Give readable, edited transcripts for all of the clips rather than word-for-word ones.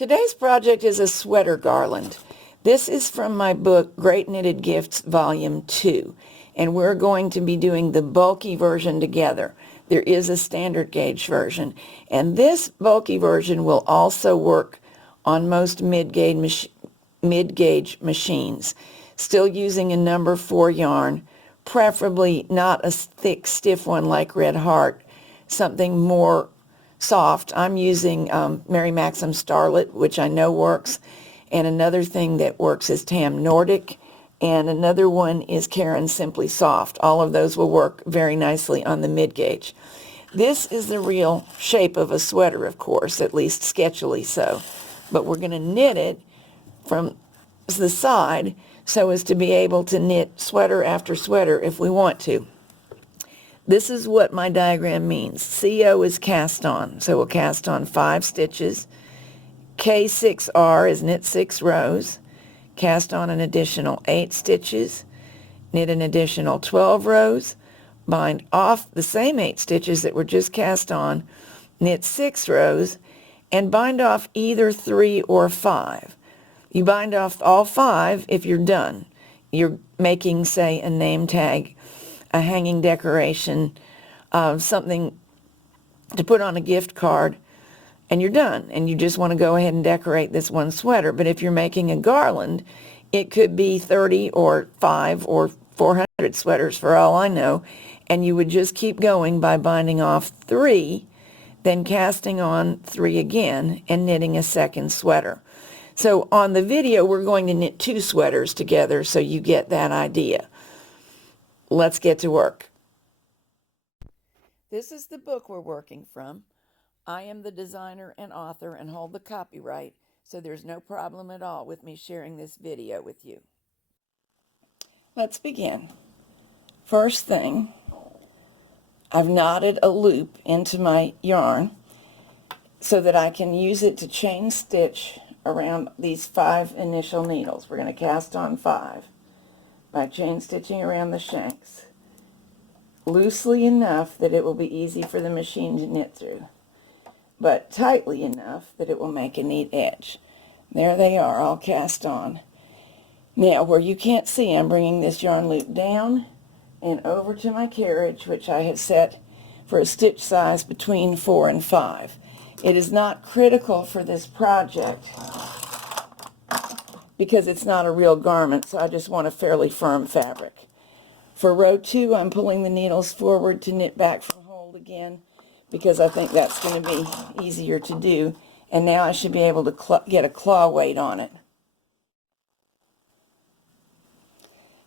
Today's project is a sweater garland. This is from my book, Great Knitted Gifts, Volume 2, and we're going to be doing the bulky version together. There is a standard gauge version, and this bulky version will also work on most mid-gauge machines, still using a number 4 yarn, preferably not a thick, stiff one like Red Heart, something more soft. I'm using Mary Maxim Starlet, which I know works, and another thing that works is Tam Nordic, and another one is Karen Simply Soft. All of those will work very nicely on the mid-gauge. This is the real shape of a sweater, of course, at least sketchily so, but we're going to knit it from the side so as to be able to knit sweater after sweater if we want to. This is what my diagram means. CO is cast on, so we'll cast on 5 stitches. K6R is knit 6 rows, cast on an additional 8 stitches, knit an additional 12 rows, bind off the same 8 stitches that were just cast on, knit 6 rows, and bind off either 3 or 5. You bind off all 5 if you're done. You're making, say, a name tag, a hanging decoration, something to put on a gift card, and you're done. And you just want to go ahead and decorate this one sweater. But if you're making a garland, it could be 30 or 5 or 400 sweaters for all I know. And you would just keep going by binding off 3, then casting on 3 again and knitting a second sweater. So on the video, we're going to knit 2 sweaters together so you get that idea. Let's get to work. This is the book we're working from. I am the designer and author and hold the copyright, so there's no problem at all with me sharing this video with you. Let's begin. First thing, I've knotted a loop into my yarn so that I can use it to chain stitch around these 5 initial needles. We're going to cast on 5 by chain stitching around the shanks, loosely enough that it will be easy for the machine to knit through, but tightly enough that it will make a neat edge. There they are, all cast on. Now, where you can't see, I'm bringing this yarn loop down and over to my carriage, which I have set for a stitch size between 4 and 5. It is not critical for this project because it's not a real garment, so I just want a fairly firm fabric. For row 2, I'm pulling the needles forward to knit back from hold again because I think that's going to be easier to do. And now I should be able to get a claw weight on it.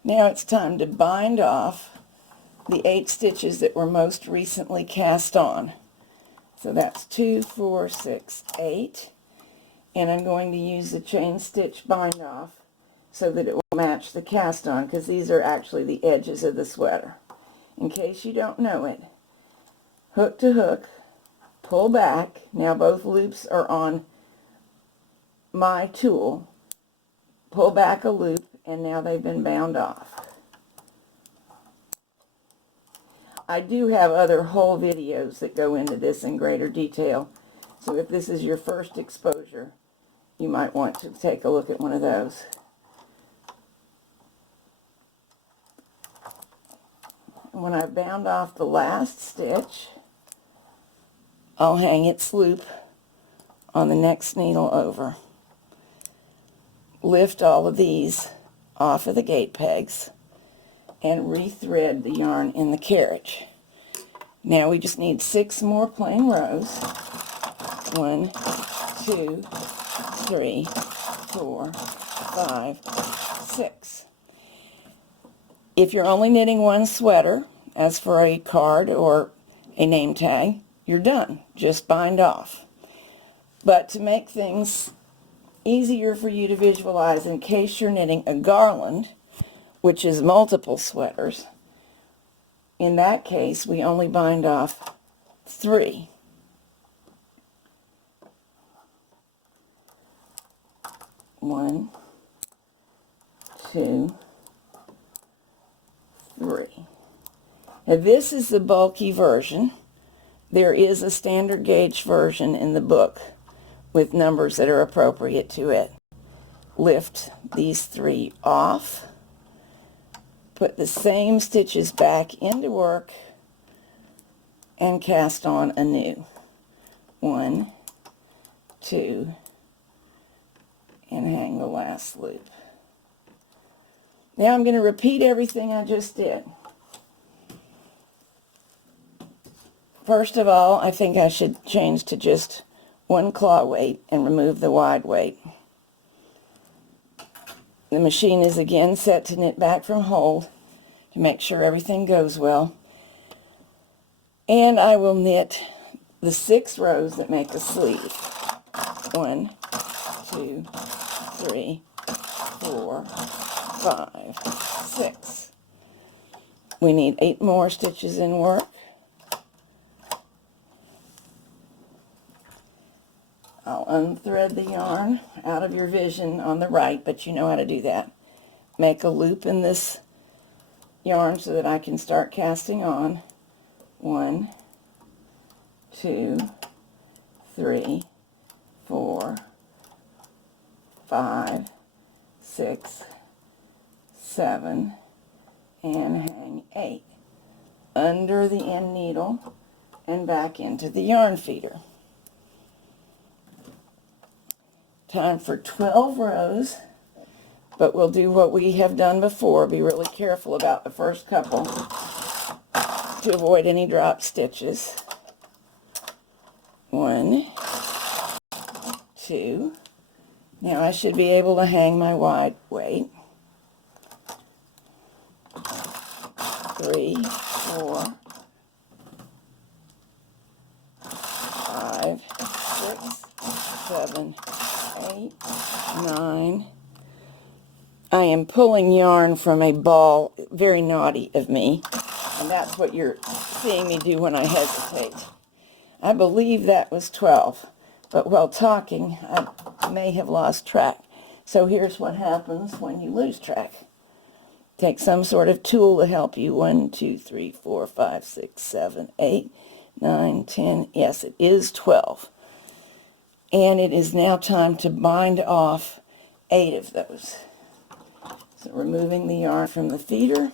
Now it's time to bind off the 8 stitches that were most recently cast on. So that's 2, 4, 6, 8. And I'm going to use the chain stitch bind off so that it will match the cast on, because these are actually the edges of the sweater. In case you don't know it, hook to hook, pull back. Now both loops are on my tool. Pull back a loop, and now they've been bound off. I do have other whole videos that go into this in greater detail, so if this is your first exposure, you might want to take a look at one of those. When I've bound off the last stitch, I'll hang its loop on the next needle over. Lift all of these off of the gate pegs and rethread the yarn in the carriage. Now we just need 6 more plain rows. 1, 2, 3, 4, 5, 6. If you're only knitting one sweater, as for a card or a name tag, you're done. Just bind off. But to make things easier for you to visualize in case you're knitting a garland, which is multiple sweaters, in that case we only bind off 3. One, 2, 3. Now this is the bulky version. There is a standard gauge version in the book, with numbers that are appropriate to it. Lift these 3 off, put the same stitches back into work, and cast on anew. 1, 2, and hang the last loop. Now I'm going to repeat everything I just did. First of all, I think I should change to just 1 claw weight and remove the wide weight. The machine is again set to knit back from hold to make sure everything goes well. And I will knit the 6 rows that make a sleeve. 1, 2, 3, 4, 5, 6. We need 8 more stitches in work. I'll unthread the yarn out of your vision on the right, but you know how to do that. Make a loop in this yarn so that I can start casting on. 1, 2, 3, 4, 5, 6, 7, and hang 8 under the end needle and back into the yarn feeder. Time for 12 rows, but we'll do what we have done before. Be really careful about the first couple to avoid any drop stitches. 1, 2. Now I should be able to hang my wide weight. 3, 4, 5, 6, 7, 8, 9. I am pulling yarn from a ball, very naughty of me, and that's what you're seeing me do when I hesitate. I believe that was 12, but while talking, I may have lost track. So here's what happens when you lose track. Take some sort of tool to help you. 1, 2, 3, 4, 5, 6, 7, 8, 9, 10. Yes, it is 12. And it is now time to bind off 8 of those. So removing the yarn from the feeder,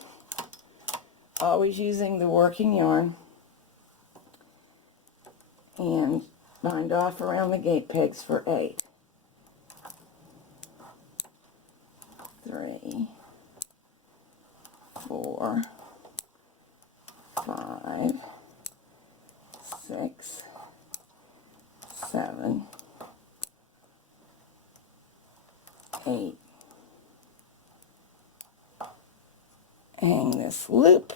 always using the working yarn, and bind off around the gate pegs for 8. 3, 4, 5, 6, 7, 8. Hang this loop.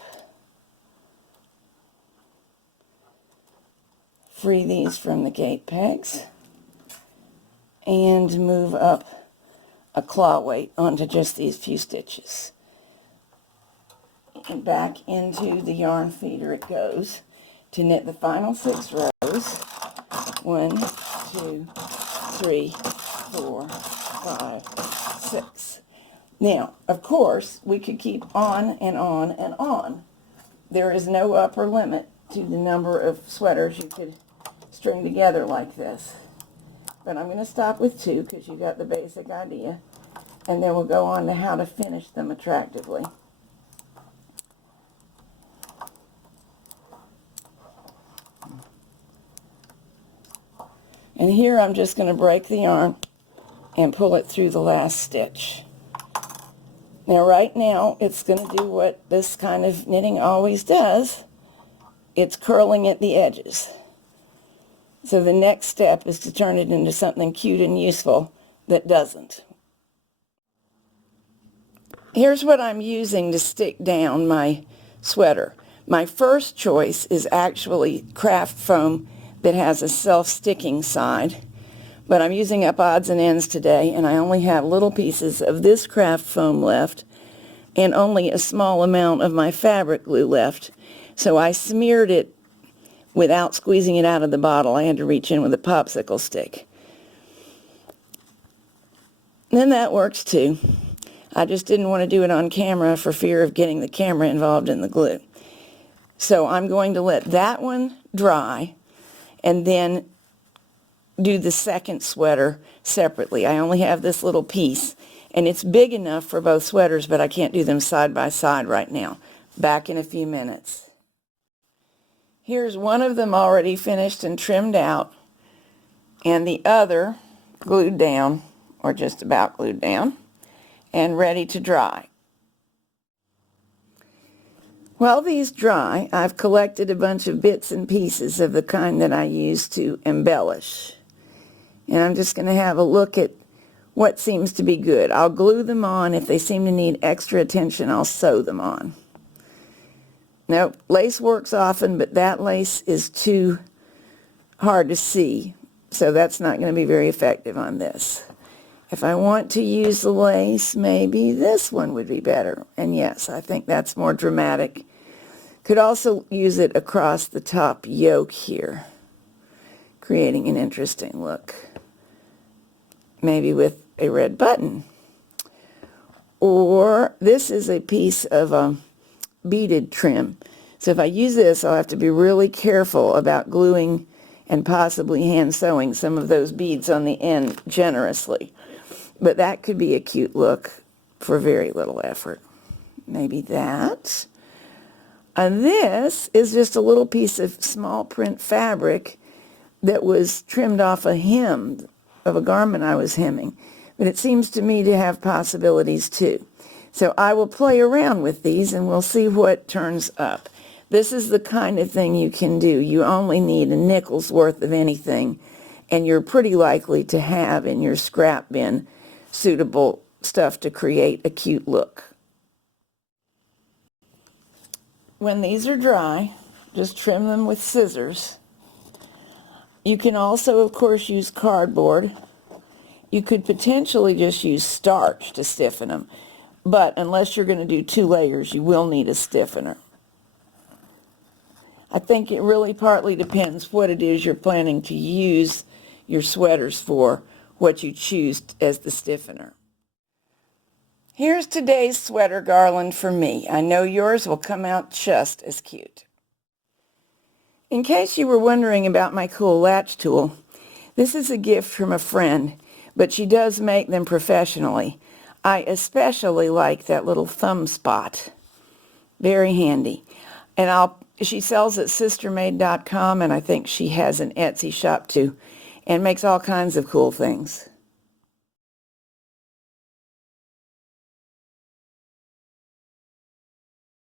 Free these from the gate pegs and move up a claw weight onto just these few stitches. And back into the yarn feeder it goes to knit the final 6 rows. 1, 2, 3, 4, 5, 6. Now, of course, we could keep on and on and on. There is no upper limit to the number of sweaters you could string together like this. But I'm going to stop with 2 because you got the basic idea. And then we'll go on to how to finish them attractively. And here I'm just going to break the yarn and pull it through the last stitch. Now right now it's going to do what this kind of knitting always does. It's curling at the edges. So the next step is to turn it into something cute and useful that doesn't. Here's what I'm using to stick down my sweater. My first choice is actually craft foam that has a self-sticking side, but I'm using up odds and ends today, and I only have little pieces of this craft foam left and only a small amount of my fabric glue left. So I smeared it without squeezing it out of the bottle. I had to reach in with a popsicle stick. And that works too. I just didn't want to do it on camera for fear of getting the camera involved in the glue. So I'm going to let that one dry and then do the second sweater separately. I only have this little piece, and it's big enough for both sweaters, but I can't do them side by side right now. Back in a few minutes. Here's one of them already finished and trimmed out, and the other glued down, or just about glued down, and ready to dry. While these dry, I've collected a bunch of bits and pieces of the kind that I use to embellish. And I'm just going to have a look at what seems to be good. I'll glue them on. If they seem to need extra attention, I'll sew them on. Nope, lace works often, but that lace is too hard to see, so that's not going to be very effective on this. If I want to use the lace, maybe this one would be better. And yes, I think that's more dramatic. Could also use it across the top yoke here, creating an interesting look. Maybe with a red button. Or this is a piece of beaded trim. So if I use this, I'll have to be really careful about gluing and possibly hand sewing some of those beads on the end generously. But that could be a cute look for very little effort. Maybe that. And this is just a little piece of small print fabric that was trimmed off a hem of a garment I was hemming. But it seems to me to have possibilities too. So I will play around with these and we'll see what turns up. This is the kind of thing you can do. You only need a nickel's worth of anything, and you're pretty likely to have in your scrap bin suitable stuff to create a cute look. When these are dry, just trim them with scissors. You can also, of course, use cardboard. You could potentially just use starch to stiffen them, but unless you're going to do 2 layers, you will need a stiffener. I think it really partly depends what it is you're planning to use your sweaters for, what you choose as the stiffener. Here's today's sweater garland for me. I know yours will come out just as cute. In case you were wondering about my cool latch tool, this is a gift from a friend, but she does make them professionally. I especially like that little thumb spot. Very handy. And she sells at sistermade.com, and I think she has an Etsy shop too, and makes all kinds of cool things.